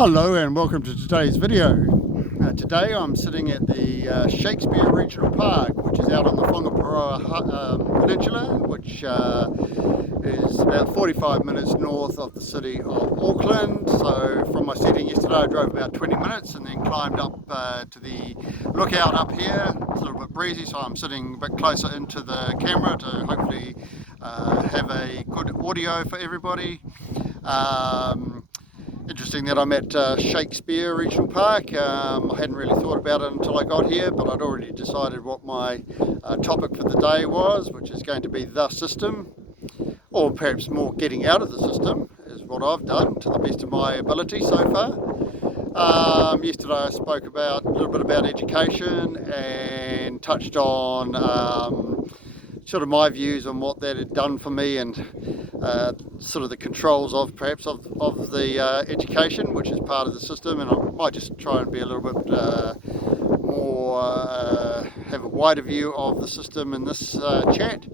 Hello and welcome to today's video. Today I'm sitting at the Shakespeare Regional Park, which is out on the Whangaparoa Peninsula, which is about 45 minutes north of the city of Auckland. So from my setting yesterday I drove about 20 minutes and then climbed up to the lookout up here. It's a little bit breezy, so I'm sitting a bit closer into the camera to hopefully have a good audio for everybody. Interesting that I'm at Shakespeare Regional Park. I hadn't really thought about it until I got here, but I'd already decided what my topic for the day was, which is going to be the system, or perhaps more getting out of the system, is what I've done to the best of my ability so far. Yesterday I spoke a little bit about education and touched on sort of my views on what that had done for me and sort of the controls of the education, which is part of the system, and I might just try and be a little bit more have a wider view of the system in this chat.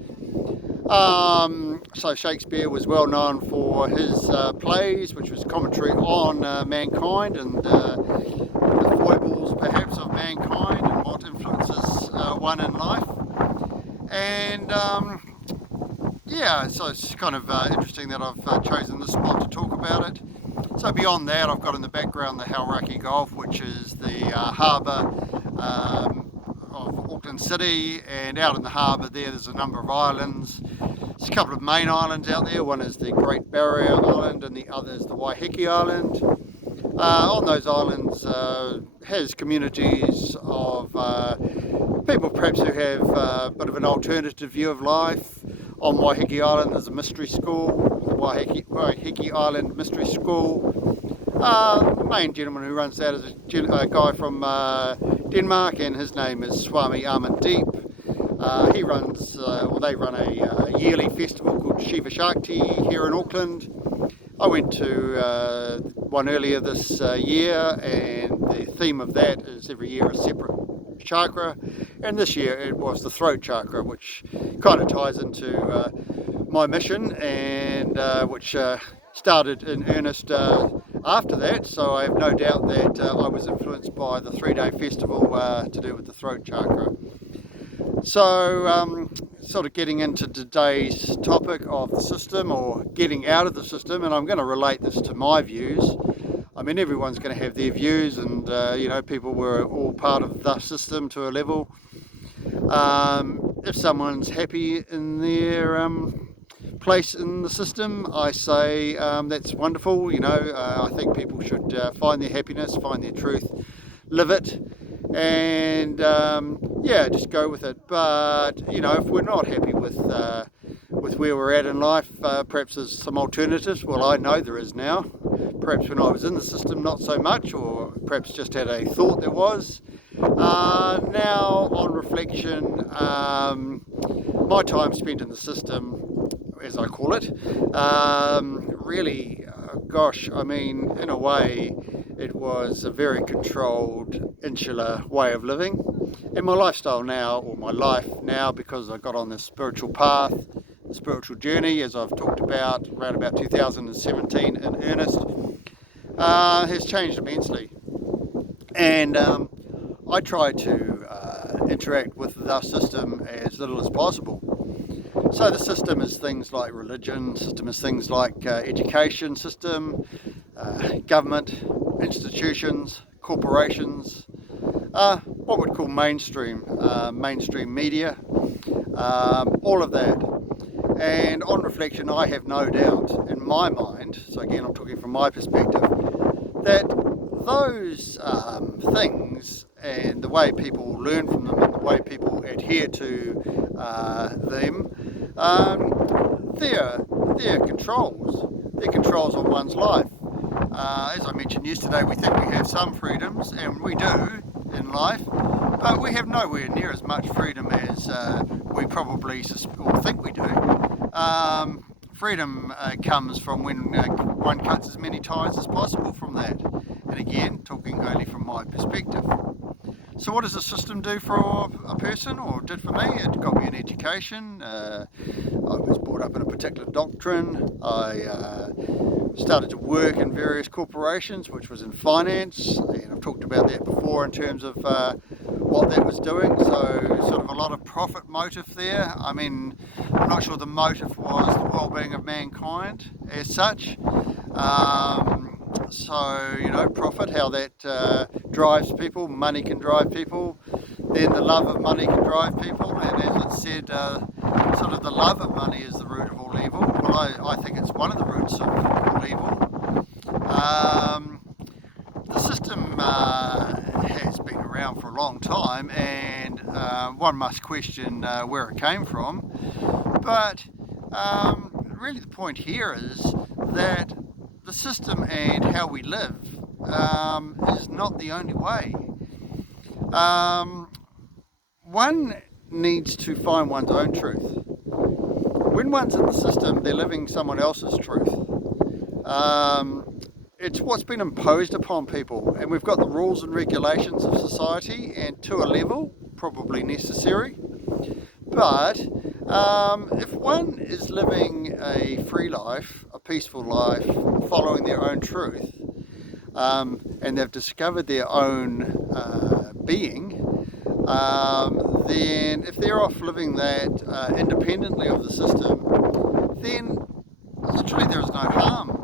So Shakespeare was well known for his plays, which was commentary on mankind and the foibles perhaps of mankind and what influences one in life. And yeah, so it's kind of interesting that I've chosen this spot to talk about it. So beyond that, I've got in the background the Hauraki Gulf, which is the harbour of Auckland City, and out in the harbour there's a number of islands. There's a couple of main islands out there. One is the Great Barrier Island and the other is the Waiheke Island. On those islands has communities of people perhaps who have a bit of an alternative view of life. On Waiheke Island there's a mystery school, the Waiheke Island Mystery School. The main gentleman who runs that is a guy from Denmark, and his name is Swami Amandeep. He runs, they run a yearly festival called Shiva Shakti here in Auckland. I went to one earlier this year, and the theme of that is every year a separate chakra, and this year it was the throat chakra, which kind of ties into my mission, and which started in earnest after that, so I have no doubt that I was influenced by the 3-day festival to do with the throat chakra. So sort of getting into today's topic of the system, or getting out of the system, and I'm going to relate this to my views. I mean, everyone's going to have their views, and you know, people were all part of the system to a level. If someone's happy in their place in the system, I say that's wonderful. You know, I think people should find their happiness, find their truth, live it, and yeah, just go with it. But you know, if we're not happy with where we're at in life, perhaps there's some alternatives. Well, I know there is now. Perhaps when I was in the system not so much, or perhaps just had a thought there was. Now on reflection, my time spent in the system, as I call it, really, gosh, I mean, in a way it was a very controlled, insular way of living. And my lifestyle now, or my life now, because I got on this spiritual path, the spiritual journey, as I've talked about around about 2017 in earnest, has changed immensely. And I try to interact with the system as little as possible. So the system is things like religion, system is things like education system, government, institutions, corporations, what we'd call mainstream media, all of that. And on reflection, I have no doubt in my mind, so again I'm talking from my perspective, that those things and the way people learn from them and the way people adhere to them, they're controls on one's life. As I mentioned yesterday, we think we have some freedoms, and we do in life, but we have nowhere near as much freedom as we probably think we do. Freedom comes from when one cuts as many ties as possible from that. And again, talking only from my perspective. So what does the system do for a person, or did for me? It got me an education. I was brought up in a particular doctrine. I started to work in various corporations, which was in finance, and I've talked about that before in terms of what that was doing. So sort of a lot of profit motive there. I mean, I'm not sure the motive was the well-being of mankind as such. So, you know, profit, how that drives people, money can drive people, then the love of money can drive people, and as it said, sort of the love of money is the root of all evil. Well, I think it's one of the roots of all evil. The system has been around for a long time, and one must question where it came from, but really the point here is that the system and how we live is not the only way. One needs to find one's own truth. When one's in the system, they're living someone else's truth. It's what's been imposed upon people, and we've got the rules and regulations of society, and to a level, probably necessary. But if one is living a free life, a peaceful life, following their own truth, and they've discovered their own being, then if they're off living that independently of the system, then literally there is no harm.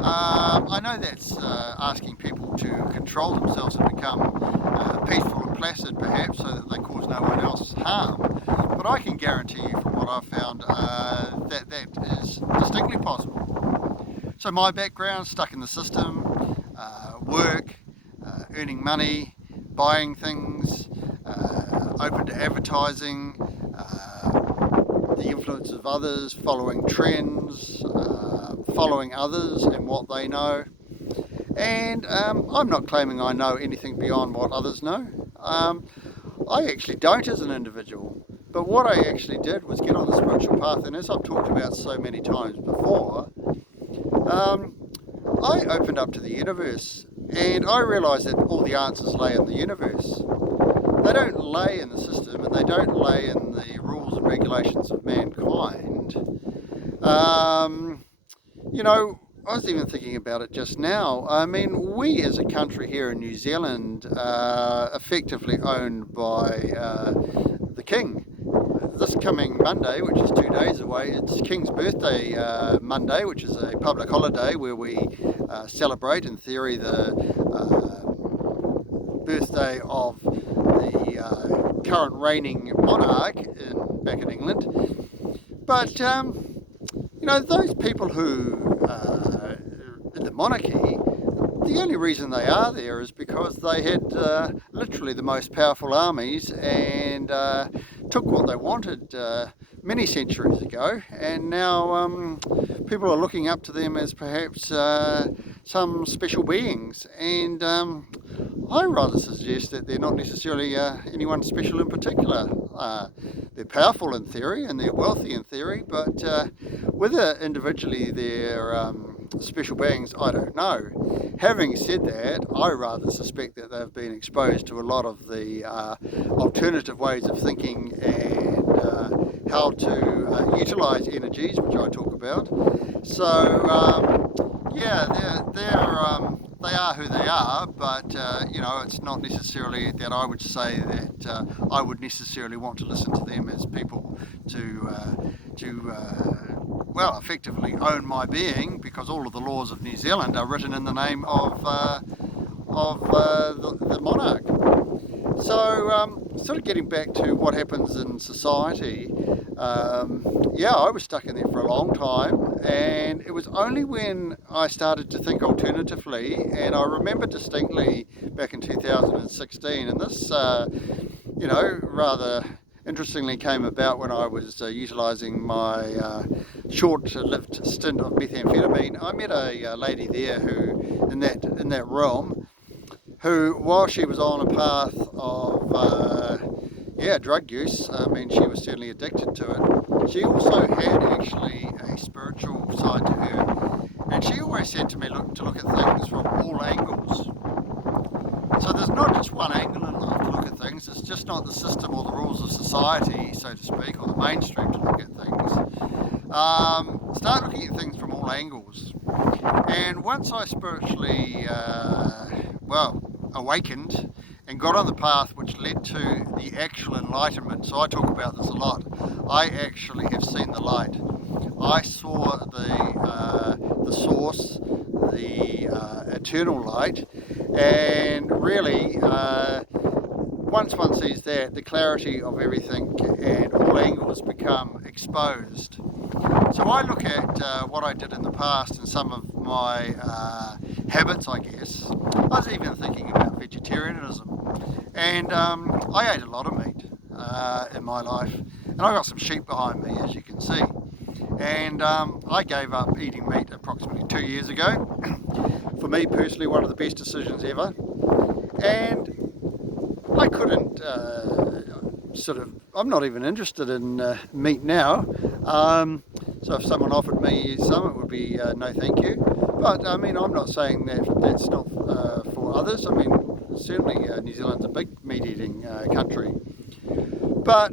I know that's asking people to control themselves and become peaceful and placid perhaps, so that they cause no one else harm, but I can guarantee you from what I've found that is distinctly possible. So my background, stuck in the system, work, earning money, buying things, open to advertising, the influence of others, following trends, following others and what they know. And I'm not claiming I know anything beyond what others know. I actually don't as an individual. But what I actually did was get on the spiritual path, and as I've talked about so many times before, I opened up to the universe, and I realised that all the answers lay in the universe. They don't lay in the system, and they don't lay in the rules and regulations of mankind. You know, I was even thinking about it just now. I mean, we as a country here in New Zealand are effectively owned by the King. This coming Monday, which is 2 days away, it's King's birthday Monday, which is a public holiday where we celebrate, in theory, the birthday of the current reigning monarch back in England. But, you know, those people who in the monarchy, the only reason they are there is because they had literally the most powerful armies and took what they wanted many centuries ago, and now people are looking up to them as perhaps some special beings, and I rather suggest that they're not necessarily anyone special in particular. They're powerful in theory and they're wealthy in theory, but whether individually they're special beings, I don't know. Having said that, I rather suspect that they've been exposed to a lot of the alternative ways of thinking and how to utilise energies, which I talk about. So yeah, they are who they are, but you know, it's not necessarily that I would say that I would necessarily want to listen to them as people to well, effectively own my being, because all of the laws of New Zealand are written in the name of the monarch. So sort of getting back to what happens in society, yeah, I was stuck in there for a long time, and it was only when I started to think alternatively, and I remember distinctly back in 2016, and this you know, rather interestingly came about when I was utilising my short-lived stint of methamphetamine. I met a lady there who, in that realm, who, while she was on a path of drug use, I mean, she was certainly addicted to it, she also had actually a spiritual side to her, and she always said to me to look at things from all angles. So there's not just one angle in life to look at things. It's just not the system or the rules of society, so to speak, or the mainstream to look at things. Start looking at things from all all angles. And once I spiritually, awakened and got on the path which led to the actual enlightenment, so I talk about this a lot, I actually have seen the light. I saw the source, the eternal light, and really once one sees that, the clarity of everything and all angles become exposed. So I look at what I did in the past and some of my habits, I guess. I was even thinking about vegetarianism, and I ate a lot of meat in my life, and I got some sheep behind me, as you can see. And I gave up eating meat approximately 2 years ago. For me personally, one of the best decisions ever. And I couldn't I'm not even interested in meat now. So if someone offered me some, it would be no thank you. But I mean, I'm not saying that that's not for others. I mean, certainly New Zealand's a big meat eating country. But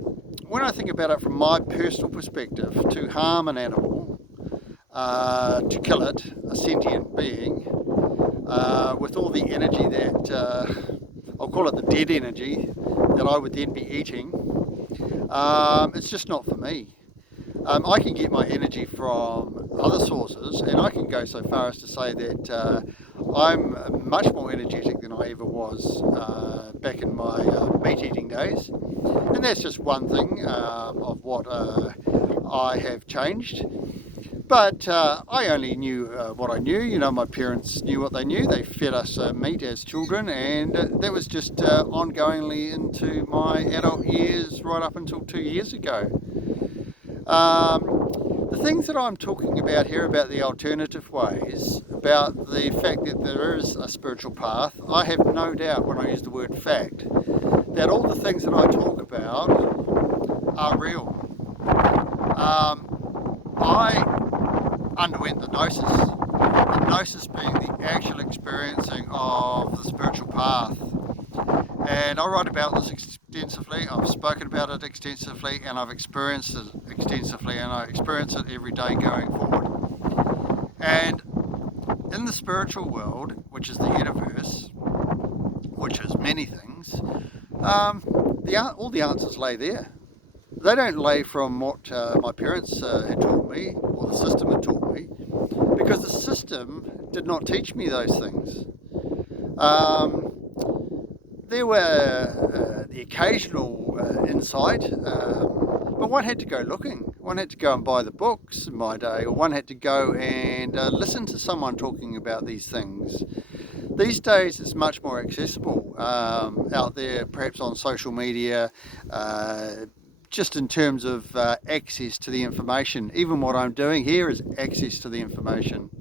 when I think about it from my personal perspective, to harm an animal, to kill it, a sentient being, with all the energy that, I'll call it the dead energy, that I would then be eating, it's just not for me. I can get my energy from other sources, and I can go so far as to say that I'm much more energetic than I ever was back in my meat eating days. And that's just one thing of what I have changed. But I only knew what I knew. You know, my parents knew what they knew. They fed us meat as children, and that was just ongoingly into my adult years right up until 2 years ago. The things that I'm talking about here about the alternative ways, about the fact that there is a spiritual path, I have no doubt when I use the word fact that all the things that I talk about are real. I underwent the gnosis being the actual experiencing of the spiritual path. And I write about this extensively, I've spoken about it extensively, and I've experienced it extensively, and I experience it every day going forward. And in the spiritual world, which is the universe, which is many things, all the answers lay there. They don't lay from what my parents had taught me, or the system had taught me, because the system did not teach me those things. There were the occasional insight, but one had to go looking. One had to go and buy the books in my day, or one had to go and listen to someone talking about these things. These days it's much more accessible out there, perhaps on social media, just in terms of access to the information. Even what I'm doing here is access to the information.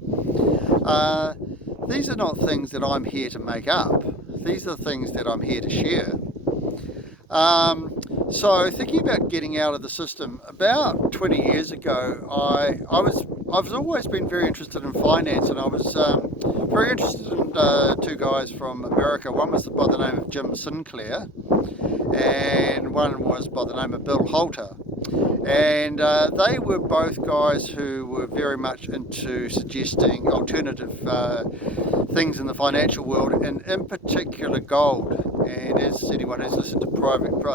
These are not things that I'm here to make up. These are things that I'm here to share. So thinking about getting out of the system, about 20 years ago, I've always been very interested in finance, and I was very interested in two guys from America. One was by the name of Jim Sinclair, and one was by the name of Bill Holter. And they were both guys who were very much into suggesting alternative things in the financial world, and in particular gold. And as anyone who's listened to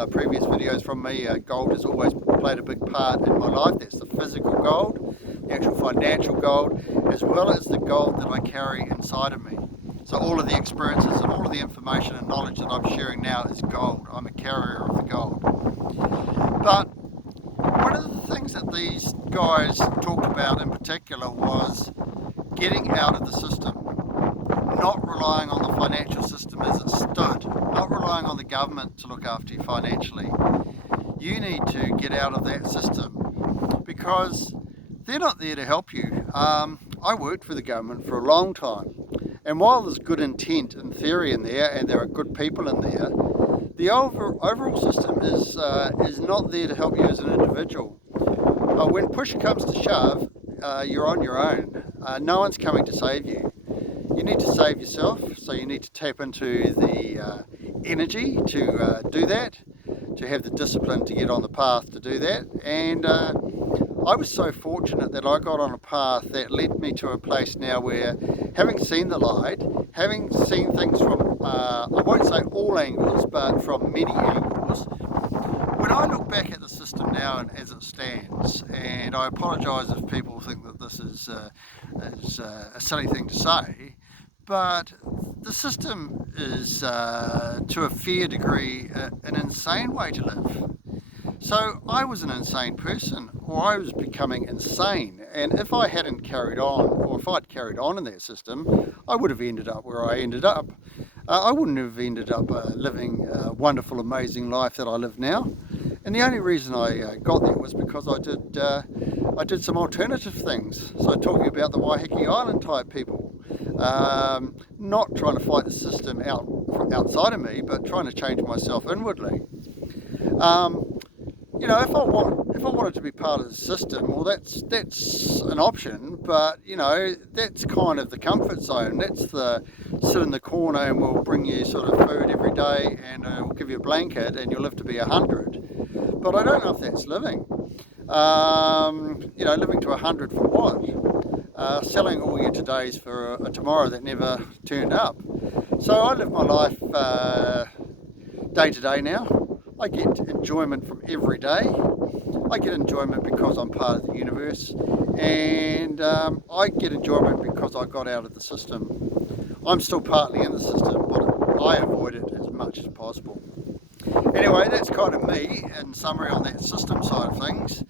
previous videos from me, gold has always played a big part in my life. That's the physical gold, the actual financial gold, as well as the gold that I carry inside of me. So all of the experiences and all of the information and knowledge that I'm sharing now is gold. I'm a carrier of the gold. But one of the things that these guys talked about in particular was getting out of the system, not relying on the financial system as it stood, not relying on the government to look after you financially. You need to get out of that system because they're not there to help you. I worked for the government for a long time, and while there's good intent in theory in there, and there are good people in there, the overall system is not there to help you as an individual. When push comes to shove, you're on your own. No one's coming to save you. You need to save yourself, so you need to tap into the energy to do that, to have the discipline to get on the path to do that. And I was so fortunate that I got on a path that led me to a place now where, having seen the light, having seen things from, I won't say all angles, but from many angles, when I look back at the system now and as it stands, and I apologise if people think that this is a silly thing to say, but the system is, to a fair degree, an insane way to live. So I was an insane person, or I was becoming insane, and if I hadn't carried on, or if I'd carried on in that system, I would have ended up where I ended up. I wouldn't have ended up living a wonderful, amazing life that I live now. And the only reason I got there was because I did some alternative things. So talking about the Waiheke Island type people, not trying to fight the system outside of me, but trying to change myself inwardly. You know, if I wanted to be part of the system, well, that's an option. But you know, that's kind of the comfort zone. That's the sit in the corner and we'll bring you sort of food every day, and we'll give you a blanket, and you'll live to be 100. But I don't know if that's living. You know, living to 100 for what? Selling all your todays for a tomorrow that never turned up. So I live my life day to day now. I get enjoyment from every day. I get enjoyment because I'm part of the universe, and I get enjoyment because I got out of the system. I'm still partly in the system, but I avoid it as much as possible. Anyway, that's kind of me in summary on that system side of things.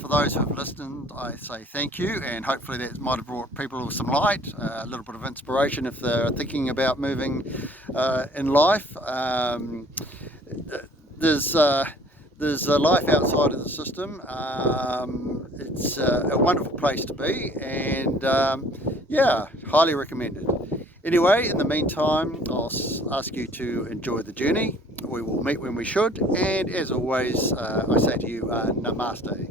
For those who have listened, I say thank you, and hopefully that might have brought people some light, a little bit of inspiration if they're thinking about moving in life. There's a life outside of the system. It's a wonderful place to be, and yeah, highly recommended. Anyway, in the meantime, I'll ask you to enjoy the journey. We will meet when we should, and as always, I say to you, namaste.